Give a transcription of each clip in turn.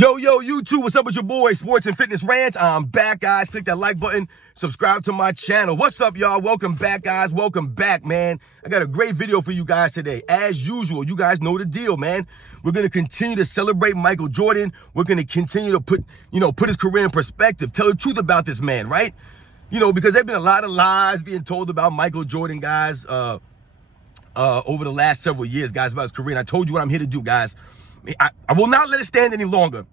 Yo, YouTube, what's up with your boy, Sports and Fitness Rants? I'm back, guys. Click that like button, subscribe to my channel. What's up, y'all? Welcome back, guys. Welcome back, man. I got a great video for you guys today. As usual, you guys know the deal, man. We're going to continue to celebrate Michael Jordan. We're going to continue to put his career in perspective, tell the truth about this man, right? Because there've been a lot of lies being told about Michael Jordan, guys, over the last several years, guys, about his career. And I told you what I'm here to do, guys. I will not let it stand any longer.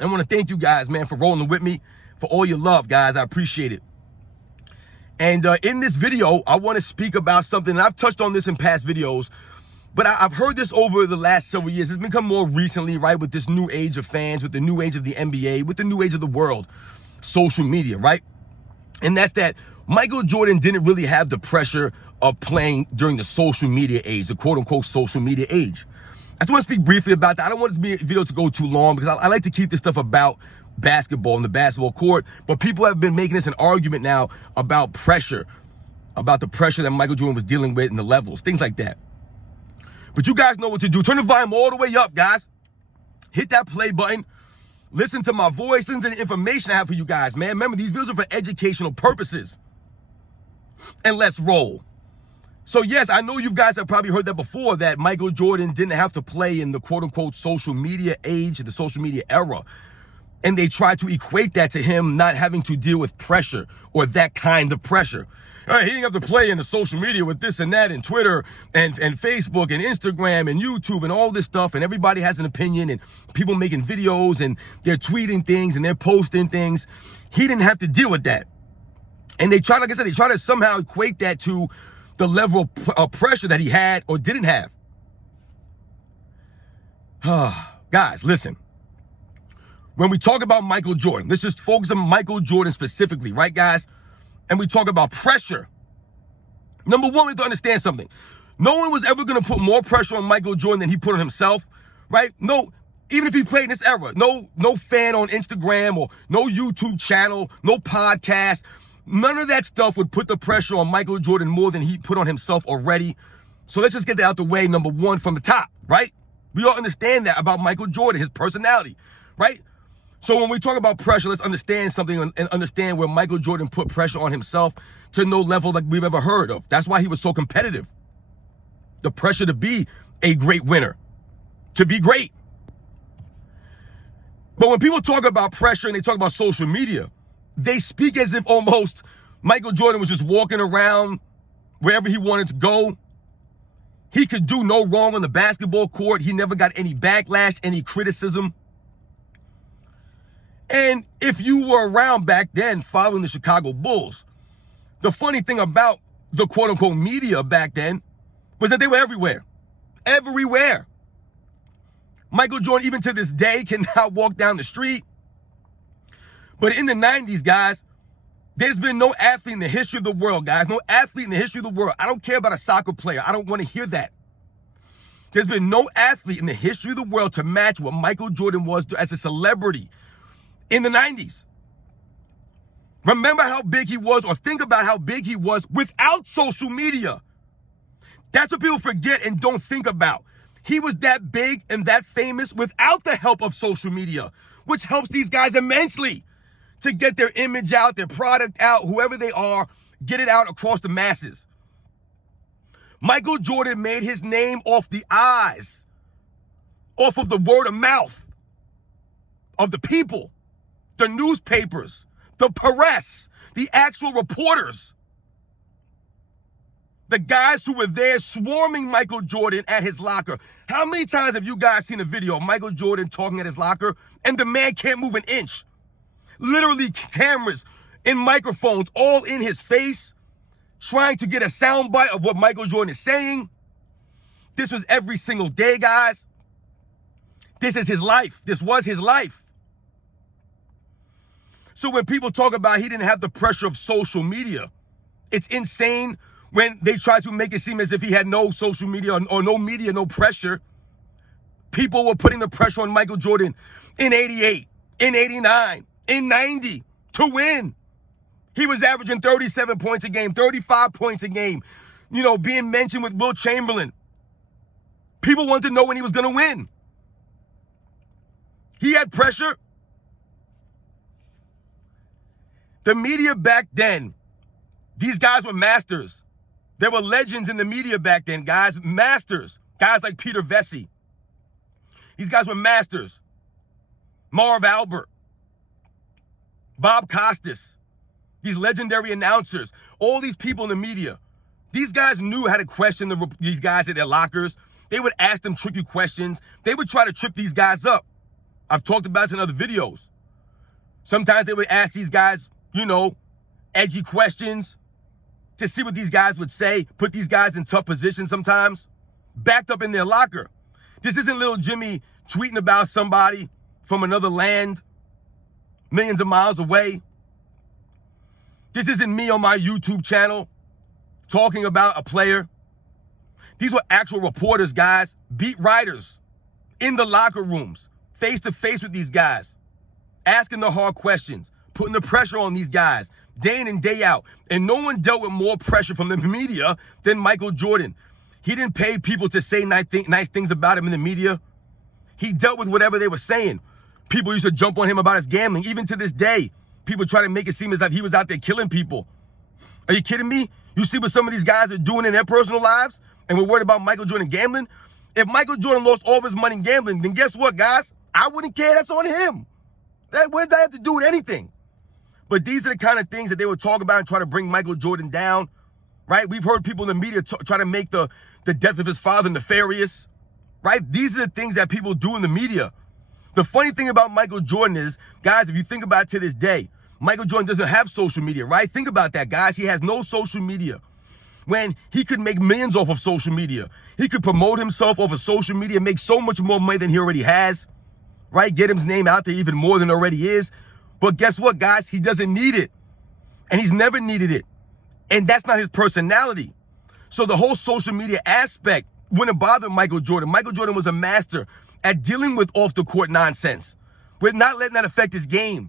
I want to thank you guys, man, for rolling with me, for all your love, guys. I appreciate it. And in this video, I want to speak about something, and I've touched on this in past videos, but I've heard this over the last several years. It's become more recently, right, with this new age of fans, with the new age of the NBA, with the new age of the world, social media, right? And that's that Michael Jordan didn't really have the pressure of playing during the social media age, the quote-unquote social media age. I just want to speak briefly about that. I don't want this video to go too long because I like to keep this stuff about basketball and the basketball court. But people have been making this an argument now about pressure, about the pressure that Michael Jordan was dealing with and the levels, things like that. But you guys know what to do. Turn the volume all the way up, guys. Hit that play button. Listen to my voice. Listen to the information I have for you guys, man. Remember, these videos are for educational purposes. And let's roll. So yes, I know you guys have probably heard that before, that Michael Jordan didn't have to play in the quote-unquote social media age, the social media era. And they try to equate that to him not having to deal with pressure or that kind of pressure. He didn't have to play in the social media with this and that and Twitter and Facebook and Instagram and YouTube and all this stuff. And everybody has an opinion and people making videos and they're tweeting things and they're posting things. He didn't have to deal with that. And they try, like I said, they try to somehow equate that to the level of pressure that he had or didn't have. Guys, listen. When we talk about Michael Jordan, let's just focus on Michael Jordan specifically, right, guys? And we talk about pressure. Number one, we have to understand something. No one was ever going to put more pressure on Michael Jordan than he put on himself, right? No, even if he played in this era, no fan on Instagram or no YouTube channel, no podcast. None of that stuff would put the pressure on Michael Jordan more than he put on himself already. So let's just get that out the way, number one, from the top, right? We all understand that about Michael Jordan, his personality, right? So when we talk about pressure, let's understand something and understand where Michael Jordan put pressure on himself to no level like we've ever heard of. That's why he was so competitive. The pressure to be a great winner, to be great. But when people talk about pressure and they talk about social media, they speak as if almost Michael Jordan was just walking around wherever he wanted to go. He could do no wrong on the basketball court. He never got any backlash, any criticism. And if you were around back then following the Chicago Bulls, the funny thing about the quote-unquote media back then was that they were everywhere. Everywhere. Michael Jordan, even to this day, cannot walk down the street. But in the 90s, guys, there's been no athlete in the history of the world, guys. No athlete in the history of the world. I don't care about a soccer player. I don't want to hear that. There's been no athlete in the history of the world to match what Michael Jordan was as a celebrity in the 90s. Remember how big he was, or think about how big he was without social media. That's what people forget and don't think about. He was that big and that famous without the help of social media, which helps these guys immensely to get their image out, their product out, whoever they are, get it out across the masses. Michael Jordan made his name off the eyes, off of the word of mouth of the people, the newspapers, the press, the actual reporters, the guys who were there swarming Michael Jordan at his locker. How many times have you guys seen a video of Michael Jordan talking at his locker and the man can't move an inch? Literally cameras and microphones all in his face, trying to get a soundbite of what Michael Jordan is saying. This was every single day, guys. This is his life. This was his life. So when people talk about he didn't have the pressure of social media, it's insane when they try to make it seem as if he had no social media or no media, no pressure. People were putting the pressure on Michael Jordan in 88, in 89, in 90 to win. He was averaging 37 points a game, 35 points a game, being mentioned with Will Chamberlain. People wanted to know when he was going to win. He had pressure. The media back then, these guys were masters. There were legends in the media back then, guys. Masters. Guys like Peter Vesey. These guys were masters. Marv Albert. Bob Costas. These legendary announcers. All these people in the media. These guys knew how to question these guys at their lockers. They would ask them tricky questions. They would try to trip these guys up. I've talked about this in other videos. Sometimes they would ask these guys, edgy questions to see what these guys would say, put these guys in tough positions sometimes, backed up in their locker. This isn't little Jimmy tweeting about somebody from another land, millions of miles away. This isn't me on my YouTube channel talking about a player. These were actual reporters, guys, beat writers in the locker rooms, face to face with these guys, asking the hard questions, putting the pressure on these guys day in and day out. And no one dealt with more pressure from the media than Michael Jordan. He didn't pay people to say nice things about him in the media. He dealt with whatever they were saying. People used to jump on him about his gambling. Even to this day, people try to make it seem as if he was out there killing people. Are you kidding me? You see what some of these guys are doing in their personal lives, and we're worried about Michael Jordan gambling? If Michael Jordan lost all of his money in gambling, then guess what, guys? I wouldn't care. That's on him. What does that have to do with anything? But these are the kind of things that they would talk about and try to bring Michael Jordan down, right? We've heard people in the media try to make the death of his father nefarious, right? These are the things that people do in the media. The funny thing about Michael Jordan is, guys, if you think about it to this day, Michael Jordan doesn't have social media, right? Think about that, guys. He has no social media. When he could make millions off of social media. He could promote himself off of social media, make so much more money than he already has, right? Get his name out there even more than already is. But guess what, guys? He doesn't need it. And he's never needed it. And that's not his personality. So the whole social media aspect wouldn't bother Michael Jordan. Michael Jordan was a master at dealing with off-the-court nonsense, with not letting that affect his game.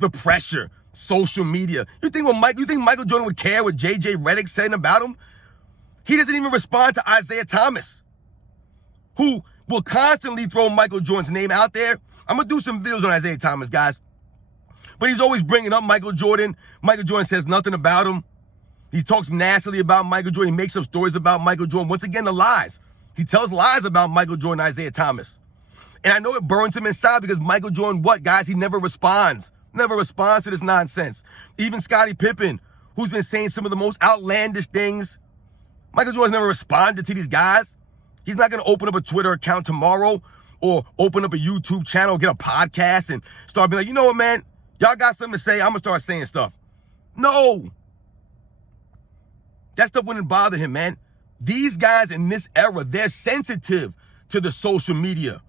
The pressure, social media. You think Michael Jordan would care what J.J. Redick said about him? He doesn't even respond to Isaiah Thomas, who will constantly throw Michael Jordan's name out there. I'm going to do some videos on Isaiah Thomas, guys. But he's always bringing up Michael Jordan. Michael Jordan says nothing about him. He talks nastily about Michael Jordan. He makes up stories about Michael Jordan. Once again, the lies. He tells lies about Michael Jordan and Isaiah Thomas. And I know it burns him inside because Michael Jordan, guys? He never responds. Never responds to this nonsense. Even Scottie Pippen, who's been saying some of the most outlandish things, Michael Jordan's never responded to these guys. He's not going to open up a Twitter account tomorrow or open up a YouTube channel, get a podcast and start being like, you know what, man? Y'all got something to say? I'm going to start saying stuff. No. That stuff wouldn't bother him, man. These guys in this era, they're sensitive to the social media.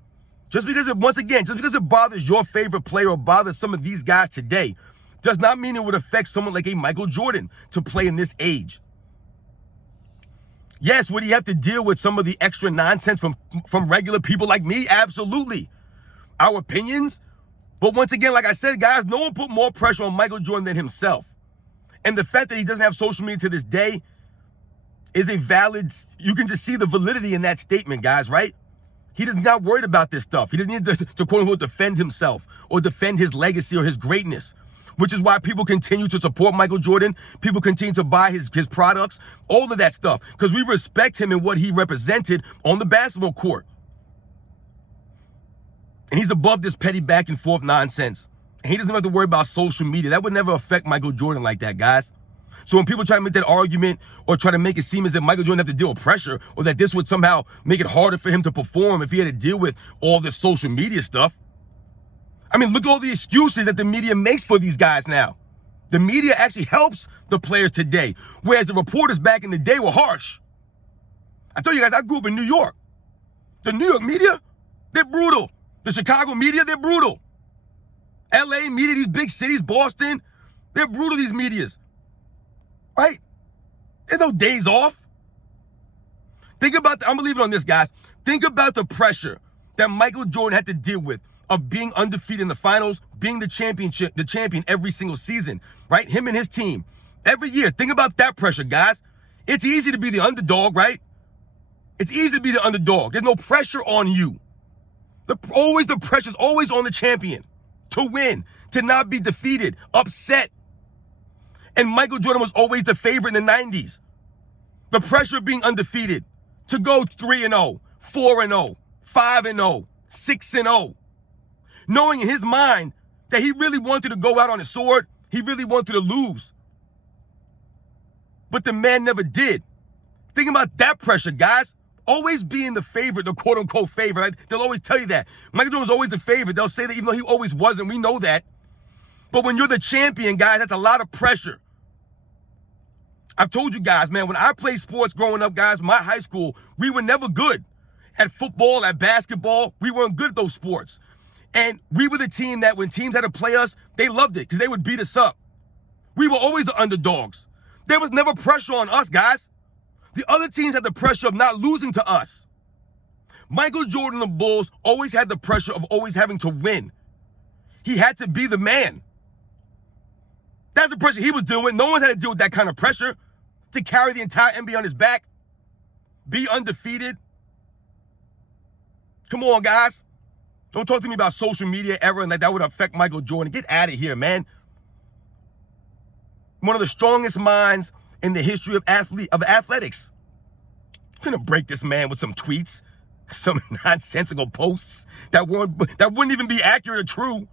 Just because it bothers your favorite player or bothers some of these guys today does not mean it would affect someone like a Michael Jordan to play in this age. Yes, would he have to deal with some of the extra nonsense from regular people like me? Absolutely. Our opinions. But once again, like I said, guys, no one put more pressure on Michael Jordan than himself. And the fact that he doesn't have social media to this day is you can just see the validity in that statement, guys, right? He is not worried about this stuff. He doesn't need to quote unquote defend himself or defend his legacy or his greatness, which is why people continue to support Michael Jordan. People continue to buy his products, all of that stuff, because we respect him and what he represented on the basketball court. And he's above this petty back and forth nonsense. And he doesn't have to worry about social media. That would never affect Michael Jordan like that, guys. So when people try to make that argument or try to make it seem as if Michael Jordan had to deal with pressure or that this would somehow make it harder for him to perform if he had to deal with all this social media stuff. I mean, look at all the excuses that the media makes for these guys now. The media actually helps the players today, whereas the reporters back in the day were harsh. I tell you guys, I grew up in New York. The New York media, they're brutal. The Chicago media, they're brutal. LA media, these big cities, Boston, they're brutal, these medias. Right? There's no days off. I'm going to leave it on this, guys. Think about the pressure that Michael Jordan had to deal with of being undefeated in the finals, being the champion every single season, right? Him and his team. Every year. Think about that pressure, guys. It's easy to be the underdog, right? It's easy to be the underdog. There's no pressure on you. The pressure's always on the champion to win, to not be defeated, upset. And Michael Jordan was always the favorite in the 90s. The pressure of being undefeated, to go 3-0, 4-0, 5-0, 6-0. Knowing in his mind that he really wanted to go out on his sword, he really wanted to lose. But the man never did. Think about that pressure, guys. Always being the favorite, the quote-unquote favorite. Right? They'll always tell you that. Michael Jordan was always the favorite. They'll say that even though he always wasn't. We know that. But when you're the champion, guys, that's a lot of pressure. I've told you guys, man, when I played sports growing up, guys, my high school, we were never good at football, at basketball. We weren't good at those sports. And we were the team that when teams had to play us, they loved it because they would beat us up. We were always the underdogs. There was never pressure on us, guys. The other teams had the pressure of not losing to us. Michael Jordan and the Bulls always had the pressure of always having to win. He had to be the man. That's the pressure he was dealing with. No one had to deal with that kind of pressure to carry the entire NBA on his back, be undefeated. Come on, guys. Don't talk to me about social media era and that would affect Michael Jordan. Get out of here, man. One of the strongest minds in the history of athletics. You're gonna break this man with some tweets, some nonsensical posts that wouldn't even be accurate or true,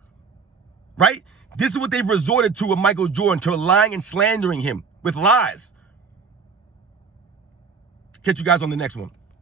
right? This is what they've resorted to with Michael Jordan, to lying and slandering him with lies. Catch you guys on the next one.